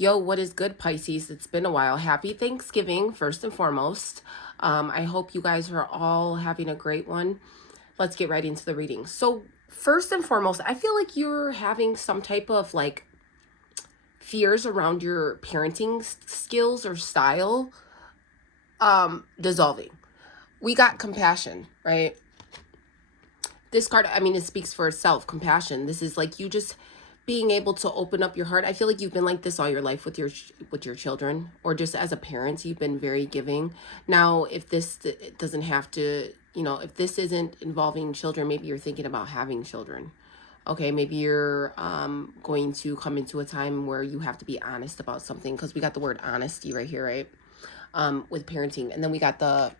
Yo, what is good, Pisces? It's been a while. Happy Thanksgiving, first and foremost. I hope you guys are all having a great one. Let's get right into the reading. So, first and foremost, I feel like you're having some type of like fears around your parenting skills or style dissolving. We got compassion, right? This card, I mean, it speaks for itself. Compassion. This is like you just being able to open up your heart. I feel like you've been like this all your life with your children, or just as a parent, you've been very giving. Now, if this it doesn't have to, if this isn't involving children, maybe you're thinking about having children. Okay, maybe you're going to come into a time where you have to be honest about something, because we got the word honesty right here, right? With parenting. And then we got the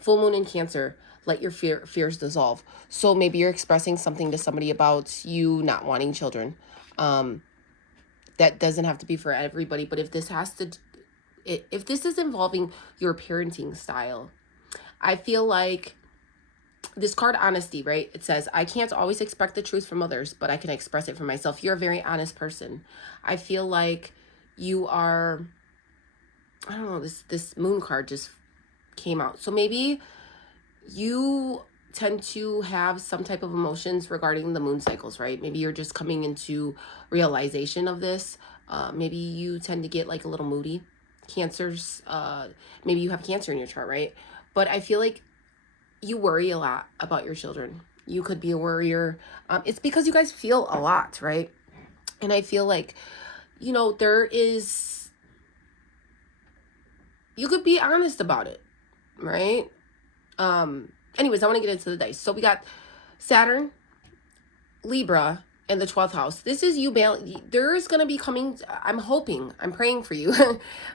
full moon in Cancer. Let your fears dissolve. So maybe you're expressing something to somebody about you not wanting children. That doesn't have to be for everybody, but if this is involving your parenting style, I feel like this card, honesty, right? It says, I can't always expect the truth from others, but I can express it for myself. You're a very honest person. I feel like you are, I don't know, this moon card just came out. So maybe you tend to have some type of emotions regarding the moon cycles, right? Maybe you're just coming into realization of this. Maybe you tend to get like a little moody. Cancers, maybe you have Cancer in your chart, right? But I feel like you worry a lot about your children. You could be a worrier. It's because you guys feel a lot, right? And I feel like, there is, you could be honest about it, right? Anyways, I want to get into the dice. So we got Saturn, Libra, and the 12th house. This is you. There is going to be coming. I'm hoping, I'm praying for you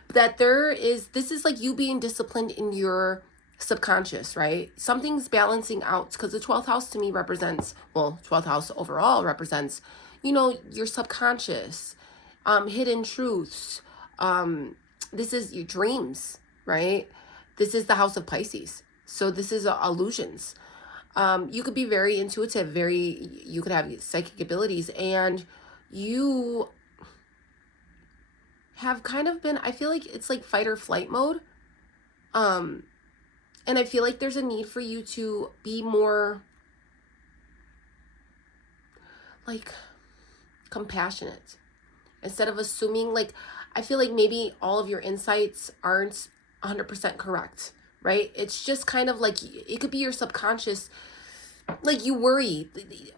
that this is like you being disciplined in your subconscious, right? Something's balancing out, because the 12th house to me represents, 12th house overall represents, your subconscious, hidden truths. This is your dreams, right? This is the house of Pisces. So this is illusions. You could be very intuitive, you could have psychic abilities, and you have kind of been, I feel like it's like fight or flight mode. And I feel like there's a need for you to be more like compassionate instead of assuming. Like, I feel like maybe all of your insights aren't 100% correct. Right? It's just kind of like, it could be your subconscious, like you worry.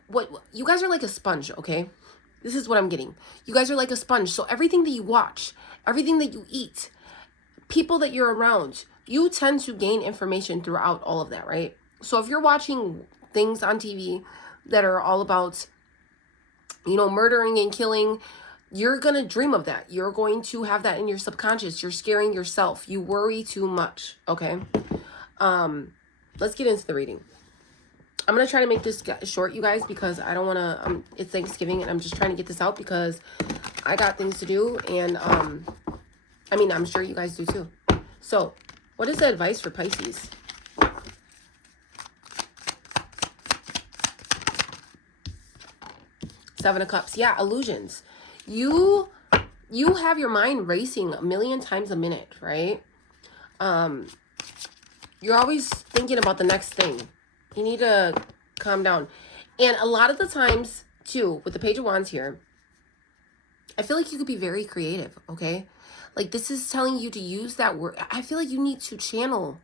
What you guys are like a sponge, okay? This is what I'm getting. You guys are like a sponge. So everything that you watch, everything that you eat, people that you're around, you tend to gain information throughout all of that, right? So if you're watching things on TV that are all about, murdering and killing, you're going to dream of that. You're going to have that in your subconscious. You're scaring yourself. You worry too much, okay? Let's get into the reading. I'm going to try to make this short, you guys, because I don't want to, it's Thanksgiving, and I'm just trying to get this out because I got things to do, and, I'm sure you guys do too. So, what is the advice for Pisces? Seven of Cups. Yeah, illusions. You have your mind racing a million times a minute, right? You're always thinking about the next thing. You need to calm down. And a lot of the times, too, with the Page of Wands here, I feel like you could be very creative, okay? Like, this is telling you to use that word. I feel like you need to channel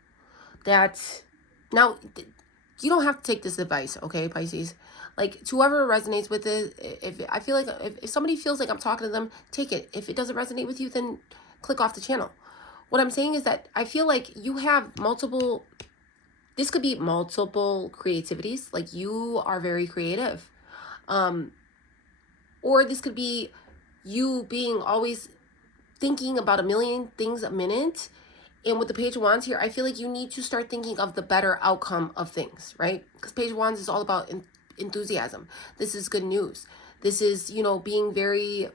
that. Now, you don't have to take this advice, okay, Pisces? Like, to whoever resonates with it, I feel like if somebody feels like I'm talking to them, take it. If it doesn't resonate with you, then click off the channel. What I'm saying is that I feel like you have multiple, this could be multiple creativities. Like, you are very creative. Or this could be you being always thinking about a million things a minute. And with the Page of Wands here, I feel like you need to start thinking of the better outcome of things, right? Because Page of Wands is all about enthusiasm. This is good news. This is, being very,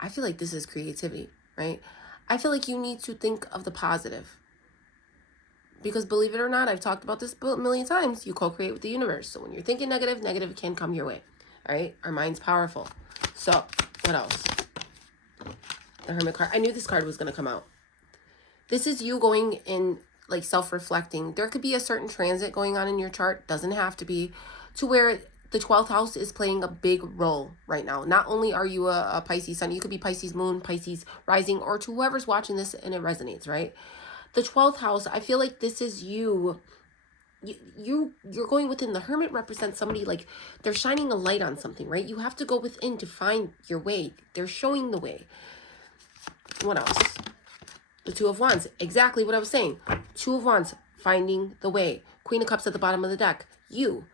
I feel like this is creativity, right? I feel like you need to think of the positive. Because believe it or not, I've talked about this a million times, you co-create with the universe. So when you're thinking negative, negative can come your way, all right? Our mind's powerful. So, what else? The Hermit card. I knew this card was going to come out. This is you going in, like, self-reflecting. There could be a certain transit going on in your chart. Doesn't have to be. To where the 12th house is playing a big role right now. Not only are you a Pisces sun, you could be Pisces moon, Pisces rising, or to whoever's watching this and it resonates, right? The 12th house, I feel like this is you. You're going within. The Hermit represents somebody, like, they're shining a light on something, right? You have to go within to find your way. They're showing the way. What else? The Two of Wands. Exactly what I was saying. Two of Wands, finding the way. Queen of Cups at the bottom of the deck. You.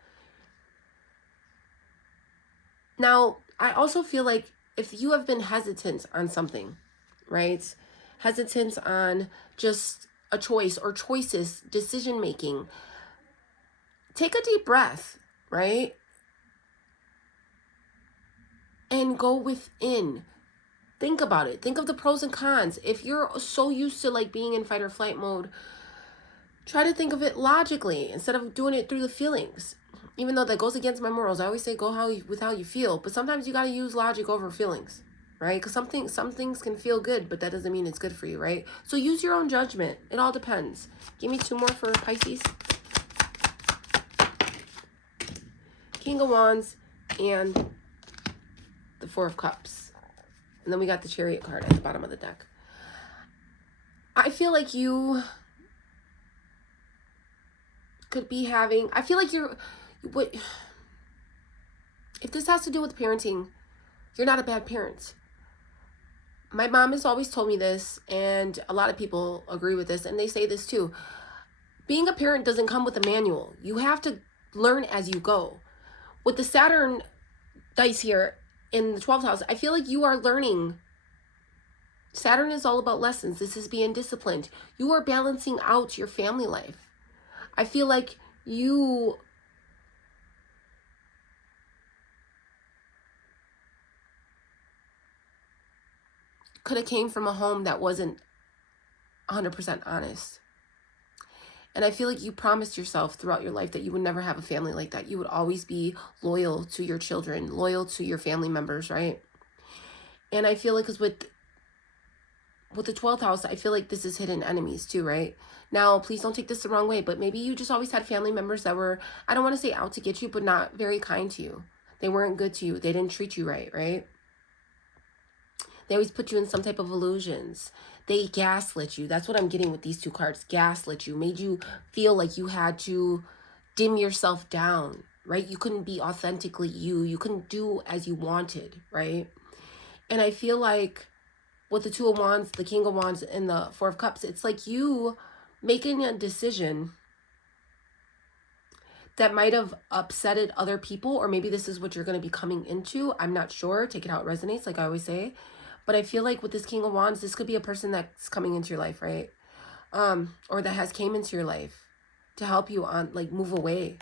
Now, I also feel like if you have been hesitant on something, right? Hesitant on just a choice or choices, decision making, take a deep breath, right? And go within. Think about it. Think of the pros and cons. If you're so used to, like, being in fight or flight mode, try to think of it logically instead of doing it through the feelings. Even though that goes against my morals. I always say go with how you feel. But sometimes you got to use logic over feelings, right? Because some things can feel good, but that doesn't mean it's good for you, right? So use your own judgment. It all depends. Give me 2 more for Pisces. King of Wands and the 4 of Cups. And then we got the Chariot card at the bottom of the deck. I feel like you could be having, I feel like if this has to do with parenting, you're not a bad parent. My mom has always told me this, and a lot of people agree with this, and they say this too. Being a parent doesn't come with a manual. You have to learn as you go. With the Saturn dice here in the 12th house, I feel like you are learning. Saturn is all about lessons. This is being disciplined. You are balancing out your family life. I feel like you could have came from a home that wasn't 100% honest. And I feel like you promised yourself throughout your life that you would never have a family like that. You would always be loyal to your children, loyal to your family members, right? And I feel like, because with the 12th house, I feel like this is hidden enemies too, right? Now, please don't take this the wrong way, but maybe you just always had family members that were, I don't want to say out to get you, but not very kind to you. They weren't good to you. They didn't treat you right, right? They always put you in some type of illusions. They gaslit you. That's what I'm getting with these 2 cards. Gaslit you. Made you feel like you had to dim yourself down, right? You couldn't be authentically you. You couldn't do as you wanted, right? And I feel like with the 2 of Wands, the King of Wands, and the 4 of Cups, it's like you making a decision that might have upsetted other people, or maybe this is what you're going to be coming into. I'm not sure. Take it how it resonates, like I always say. But I feel like with this King of Wands, this could be a person that's coming into your life, right? Or that has came into your life to help you on, like, move away,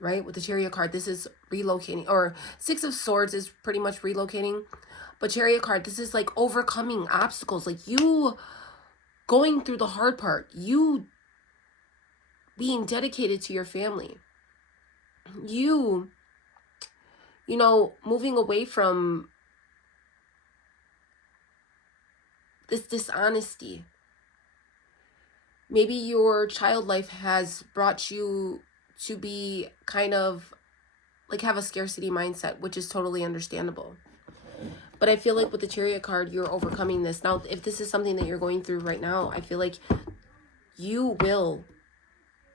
right? With the Chariot card, this is relocating, or 6 of Swords is pretty much relocating. But Chariot card, this is like overcoming obstacles, like you going through the hard part, you being dedicated to your family, you know, moving away from this dishonesty. Maybe your child life has brought you to be kind of like have a scarcity mindset, which is totally understandable. But I feel like with the Chariot card, you're overcoming this. Now, if this is something that you're going through right now, I feel like you will,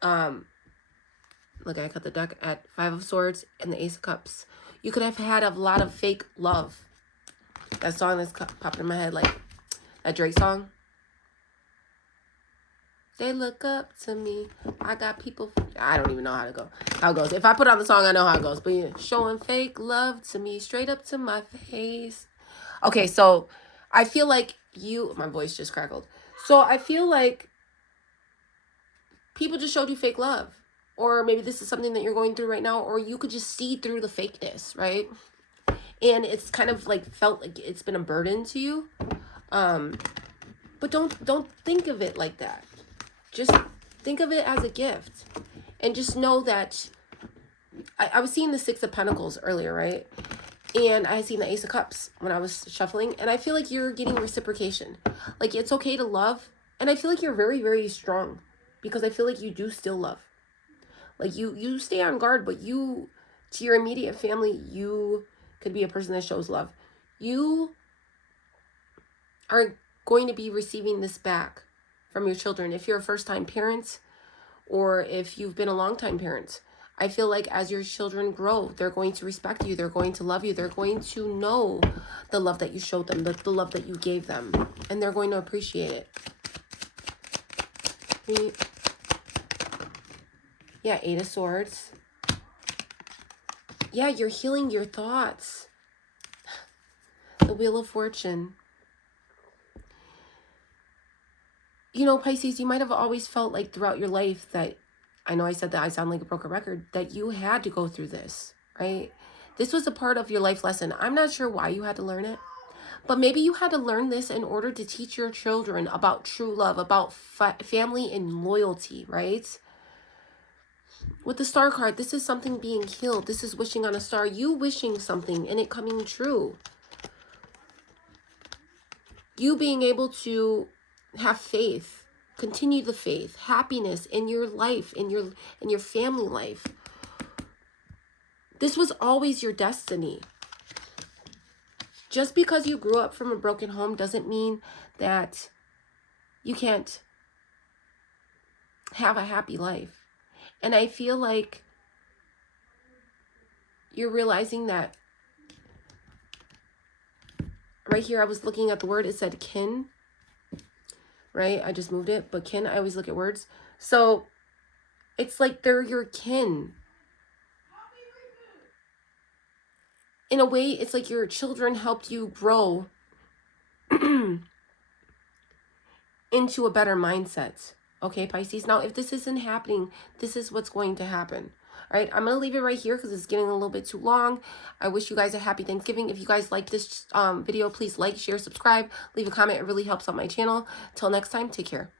look, I cut the deck at 5 of Swords and the Ace of Cups. You could have had a lot of fake love. That song that's popping in my head, like that Drake song. They look up to me. I got people. I don't even know how it goes. If I put on the song, I know how it goes. But yeah, showing fake love to me, straight up to my face. Okay, so I feel like my voice just crackled. So I feel like people just showed you fake love. Or maybe this is something that you're going through right now. Or you could just see through the fakeness, right? And it's kind of like felt like it's been a burden to you. But don't think of it like that. Just think of it as a gift. And just know that I was seeing the 6 of Pentacles earlier, right? And I seen the Ace of Cups when I was shuffling. And I feel like you're getting reciprocation. Like, it's okay to love. And I feel like you're very, very strong. Because I feel like you do still love. Like, you stay on guard, but you, to your immediate family, you could be a person that shows love. You are going to be receiving this back from your children. If you're a first-time parent, or if you've been a long-time parent, I feel like as your children grow, they're going to respect you. They're going to love you. They're going to know the love that you showed them, the love that you gave them, and they're going to appreciate it. Yeah, Eight of Swords. Yeah, you're healing your thoughts. The Wheel of Fortune. You know, Pisces, you might have always felt like throughout your life that, I know I said that I sound like a broken record, that you had to go through this, right? This was a part of your life lesson. I'm not sure why you had to learn it, but maybe you had to learn this in order to teach your children about true love, about family and loyalty, right? With the Star card, this is something being healed. This is wishing on a star. You wishing something and it coming true. You being able to have faith, continue the faith, happiness in your life, in your family life. This was always your destiny. Just because you grew up from a broken home doesn't mean that you can't have a happy life. And I feel like you're realizing that right here, I was looking at the word, it said kin, right? I just moved it, but kin, I always look at words. So it's like they're your kin. In a way, it's like your children helped you grow into a better mindset. Okay, Pisces? Now, if this isn't happening, this is what's going to happen. All right, I'm going to leave it right here because it's getting a little bit too long. I wish you guys a happy Thanksgiving. If you guys like this video, please like, share, subscribe, leave a comment. It really helps out my channel. Till next time, take care.